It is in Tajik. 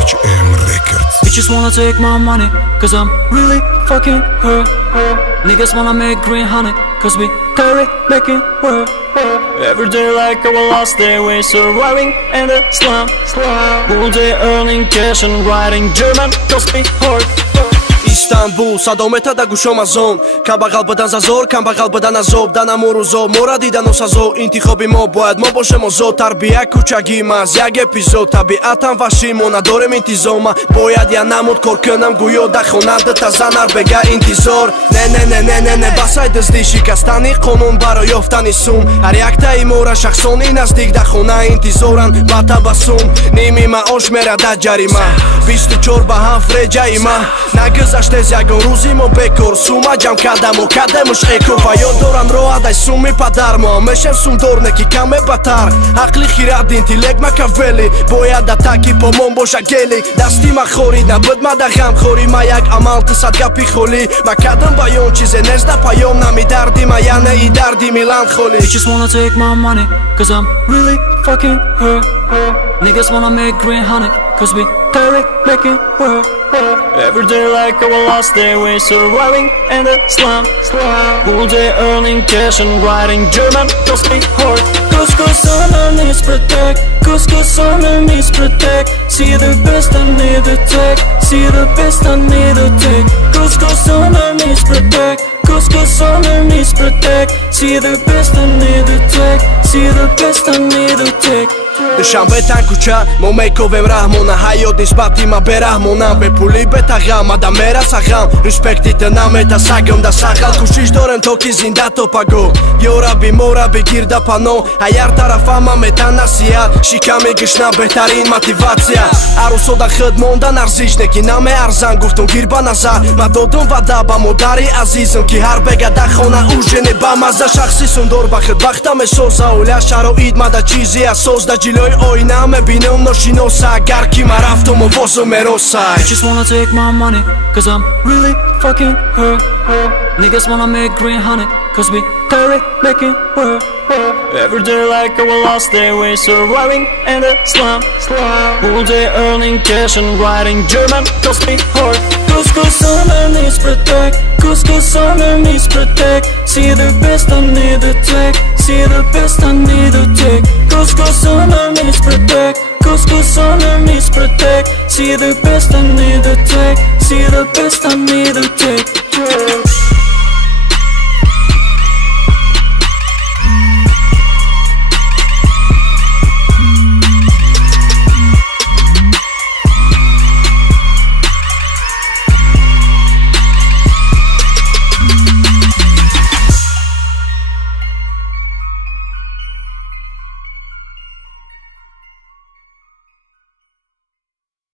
HM Records. Bitches wanna take my money, cause I'm really fucking her. Niggas wanna make green honey, cause we carry making work. Every day like our last day, we surviving in the slum. All day earning cash and writing German, cause we hard. Istanbul, Sadometa da Gushomazon Kabagал badan zazor, камбағал badan азоб Данаму рӯзо, мо дидан осазо Интихоби мо бояд мо бошем озод Тарбия кӯчагӣ маз, як эпизод Табиатам ваҳшӣ, мо надорем интизома Бояд я намуд кор кунам гӯё да хонада тазанар бега интизор Не басай дизди шикастани қонун баро ёфтани сум Ҳар яктаи мора шахсони наздик да хона интизоран ба табассум Ними маош мерада ҷарима 24 ба ҳафт реҷаи ма Нагузаштез ягон рӯзи мо бекор Сума ҷамъ кардаму кардемуш эко Ва ёд дорам роҳадай суми падар Мо мешем сумдор ки каме баттар Ақли хирад интеллект макавели Бояд да таки помон боша гели Дасти ма хорид набуд ма да ғамхори Ма як амал тисад гапи холӣ Ма кардам баён чизе нест да паём Нами дарди ма яъне и дарди меланхолӣ Bitches wanna take my money, cause I'm really fucking her. Niggas wanna make green honey, cause we carry making work. Every day like our last day, we surviving in the slum. All day earning cash and writing German, cause we hard. Cause underneath protect, cause underneath protect. See the best I need to take, see the best I need to take. Cause underneath protect, cause underneath protect. See the best I need to take, see the best I need to take. Душанбе тан кӯча мо мековем раҳмона ҳаёт нисбати ма бераҳмонам бе пули бетағам мада мераса ғам респектита намета сагам да сағал кӯшиш дорем то ки зинда топаго ёраби мораби гирда пано ҳаяр тарафама метан насиҳат шиками гишна беҳтарин мотиватсия арӯсода худ мондан арзиш не ки намеарзан гуфтум гир ба назар ма додум ваъда ба модари азизам ки ҳар бегада хона ужене ба маза шахси сундор ба худ вақта месоза оля шароит мада чизи асос да ҷилои оина мебинам ношиноса агар ки ма рафтум овозу меросай Bitches wanna take my money, cause I'm really fucking her. Niggas wanna make green honey, cause we carry making work. Every day like our last day, we surviving in the slum. All day earning cash and writing German, cause we hard. Cause underneath protect, cause underneath protect. See the best I need to take, see the best I need to take. Cause underneath protect, cause underneath protect. See the best I need to take, see the best I need to take.